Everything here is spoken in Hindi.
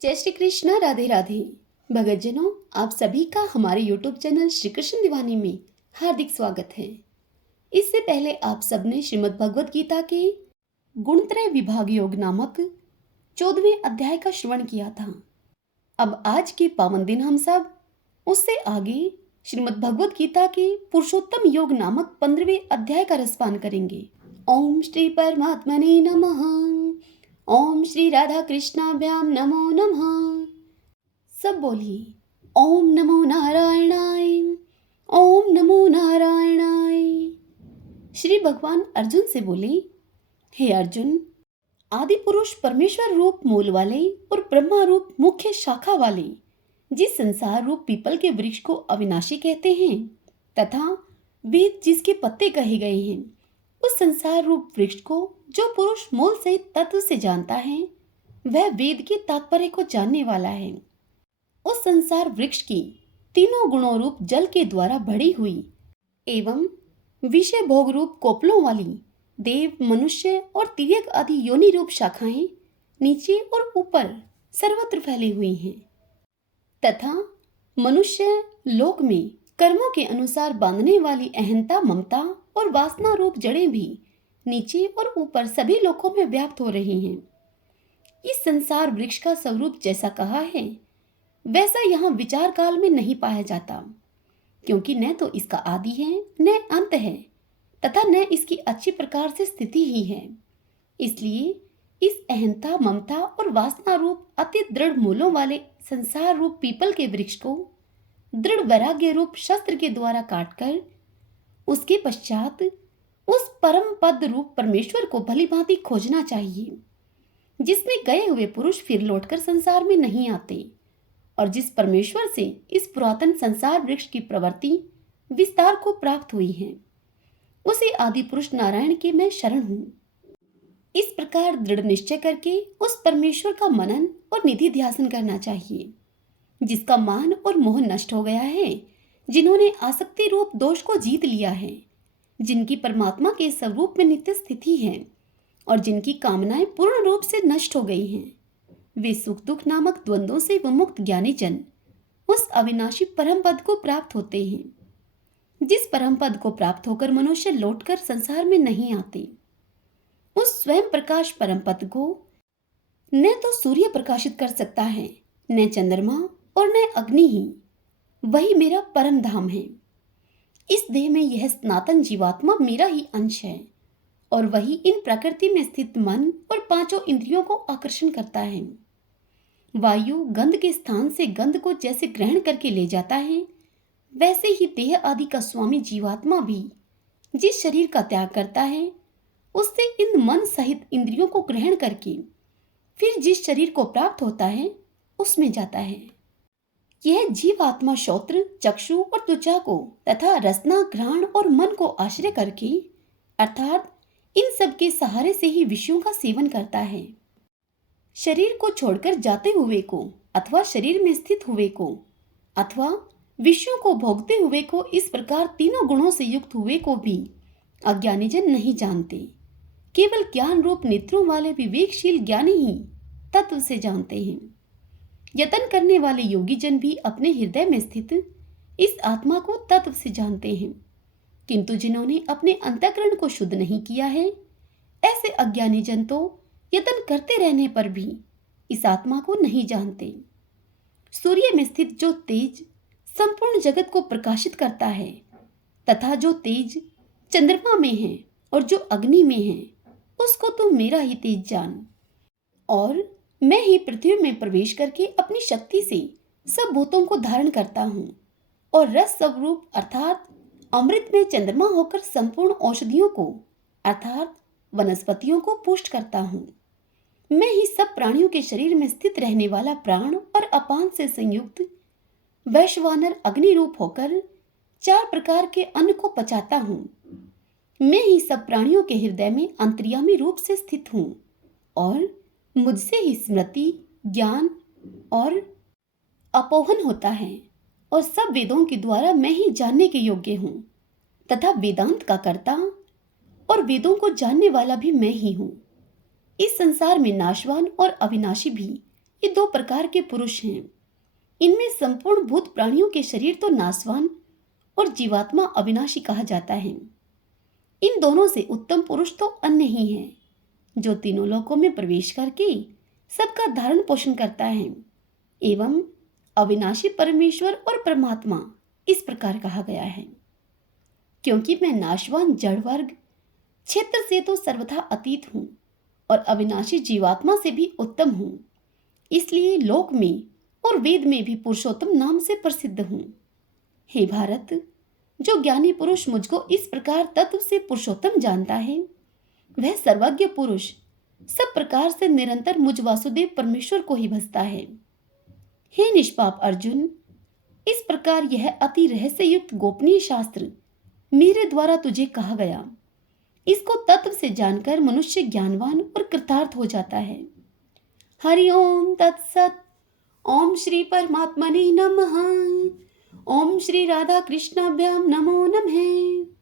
जय श्री कृष्णा। राधे राधे। भगतजनों, आप सभी का हमारे YouTube चैनल श्री कृष्ण दीवानी में हार्दिक स्वागत है। इससे पहले आप सबने श्रीमद् भगवद गीता के गुणत्रय विभाग योग नामक 14वें अध्याय का श्रवण किया था। अब आज के पावन दिन हम सब उससे आगे श्रीमद् भगवद गीता के पुरुषोत्तम योग नामक 15वें अध्याय का रसपान करेंगे। ओम श्री परमात्मने नमः। ओम श्री राधा कृष्णाभ्याम नमो नमः। सब बोलिए, ओम नमो नारायणाय, ओम नमो नारायणाय। श्री भगवान अर्जुन से बोले, हे अर्जुन, आदि पुरुष परमेश्वर रूप मूल वाले और ब्रह्मा रूप मुख्य शाखा वाले जिस संसार रूप पीपल के वृक्ष को अविनाशी कहते हैं तथा वेद जिसके पत्ते कहे गए हैं, उस संसार रूप वृक्ष को जो पुरुष मूल से तत्व से जानता है वह वेद के तात्पर्य को जानने वाला है। उस संसार वृक्ष की तीनों गुणों रूप जल के द्वारा बढ़ी हुई एवं विषय भोग रूप कोपलों वाली देव, मनुष्य और तिर्यक आदि योनि रूप शाखाएं नीचे और ऊपर सर्वत्र फैली हुई हैं तथा मनुष्य लोक में कर्मों के अनुसार बांधने वाली अहंता, ममता और वासना रूप जड़ें भी नीचे और ऊपर सभी लोकों में व्याप्त हो रही हैं। इस संसार वृक्ष का स्वरूप जैसा कहा है वैसा यहाँ विचार काल में नहीं पाया जाता, क्योंकि न तो इसका आदि है न अंत है तथा न इसकी अच्छी प्रकार से स्थिति ही है। इसलिए इस अहंता, ममता और वासना रूप अति दृढ़ मूलों वाले संसार रूप पीपल के वृक्ष को दृढ़ वैराग्य रूप शस्त्र के द्वारा काटकर उसके पश्चात उस परम पद रूप परमेश्वर को भली भांति खोजना चाहिए, जिसमें गए हुए पुरुष फिर लौटकर संसार में नहीं आते और जिस परमेश्वर से इस पुरातन संसार वृक्ष की प्रवृत्ति विस्तार को प्राप्त हुई है, उसे आदि पुरुष नारायण के मैं शरण हूं। इस प्रकार दृढ़ निश्चय करके उस परमेश्वर का मनन और निधि ध्यासन करना चाहिए, जिसका मान और मोह नष्ट हो गया है, जिन्होंने आसक्ति रूप दोष को जीत लिया है, जिनकी परमात्मा के स्वरूप में नित्य स्थिति है और जिनकी कामनाएं पूर्ण रूप से नष्ट हो गई हैं। वे सुख दुख नामक द्वंद्वों से विमुक्त ज्ञानी जन उस अविनाशी परम पद को प्राप्त होते हैं, जिस परम पद को प्राप्त होकर मनुष्य लौटकर संसार में नहीं आते। उस स्वयं प्रकाश परम पद को न तो सूर्य प्रकाशित कर सकता है, न चंद्रमा और न अग्नि ही। वही मेरा परम धाम है। इस देह में यह सनातन जीवात्मा मेरा ही अंश है और वही इन प्रकृति में स्थित मन और पांचों इंद्रियों को आकर्षण करता है। वायु गंध के स्थान से गंध को जैसे ग्रहण करके ले जाता है, वैसे ही देह आदि का स्वामी जीवात्मा भी जिस शरीर का त्याग करता है, उससे इन मन सहित इंद्रियों को ग्रहण करके फिर जिस शरीर को प्राप्त होता है उसमें जाता है। यह जीवात्मा श्रोत्र, चक्षु और त्वचा को तथा रसना, घ्राण और मन को आश्रय करके अर्थात इन सब के सहारे से ही विषयों का सेवन करता है। शरीर को छोड़कर जाते हुए को अथवा शरीर में स्थित हुए को अथवा विषयों को भोगते हुए को, इस प्रकार तीनों गुणों से युक्त हुए को भी अज्ञानी जन नहीं जानते। केवल ज्ञान रूप नेत्रों वाले विवेकशील ज्ञानी ही तत्व से जानते हैं। यत्न करने वाले योगी जन भी अपने हृदय में स्थित इस आत्मा को तत्व से जानते हैं, किंतु जिन्होंने अपने अंतःकरण को शुद्ध नहीं किया है, ऐसे अज्ञानी जन तो यत्न करते रहने पर भी इस आत्मा को नहीं जानते। सूर्य में स्थित जो तेज संपूर्ण जगत को प्रकाशित करता है तथा जो तेज चंद्रमा में है और जो अग्नि में है, उसको तो मेरा ही तेज जान। और मैं ही पृथ्वी में प्रवेश करके अपनी शक्ति से सब भूतों को धारण करता हूँ और रस स्वरूप अर्थात अमृत में चंद्रमा होकर संपूर्ण औषधियों को अर्थात वनस्पतियों को पुष्ट करता हूँ। मैं ही सब प्राणियों के शरीर में स्थित रहने वाला प्राण और अपान से संयुक्त वैश्वानर अग्नि रूप होकर 4 प्रकार के अन्न को पचाता हूँ। मैं ही सब प्राणियों के हृदय में अंतर्यामी रूप से स्थित हूँ और मुझसे ही स्मृति, ज्ञान और अपोहन होता है और सब वेदों के द्वारा मैं ही जानने के योग्य हूँ तथा वेदांत का कर्ता और वेदों को जानने वाला भी मैं ही हूँ। इस संसार में नाशवान और अविनाशी भी ये दो प्रकार के पुरुष हैं। इनमें संपूर्ण भूत प्राणियों के शरीर तो नाशवान और जीवात्मा अविनाशी कहा जाता है। इन दोनों से उत्तम पुरुष तो अन्य ही है, जो तीनों लोकों में प्रवेश करके सबका धारण पोषण करता है एवं अविनाशी परमेश्वर और परमात्मा इस प्रकार कहा गया है। क्योंकि मैं नाशवान जड़ वर्ग क्षेत्र से तो सर्वथा अतीत हूं और अविनाशी जीवात्मा से भी उत्तम हूं, इसलिए लोक में और वेद में भी पुरुषोत्तम नाम से प्रसिद्ध हूं। हे भारत, जो ज्ञानी पुरुष मुझको इस प्रकार तत्व से पुरुषोत्तम जानता है, वह सर्वज्ञ पुरुष सब प्रकार से निरंतर मुझ वासुदेव परमेश्वर को ही भजता है। हे निष्पाप अर्जुन, इस प्रकार यह अति रहस्य युक्त गोपनीय शास्त्र मेरे द्वारा तुझे कहा गया। इसको तत्व से जानकर मनुष्य ज्ञानवान और कृतार्थ हो जाता है। हरि ओम तत्सत। ओम श्री परमात्मने नमः। ओम श्री राधा कृष्णाभ्याम नमो नमः।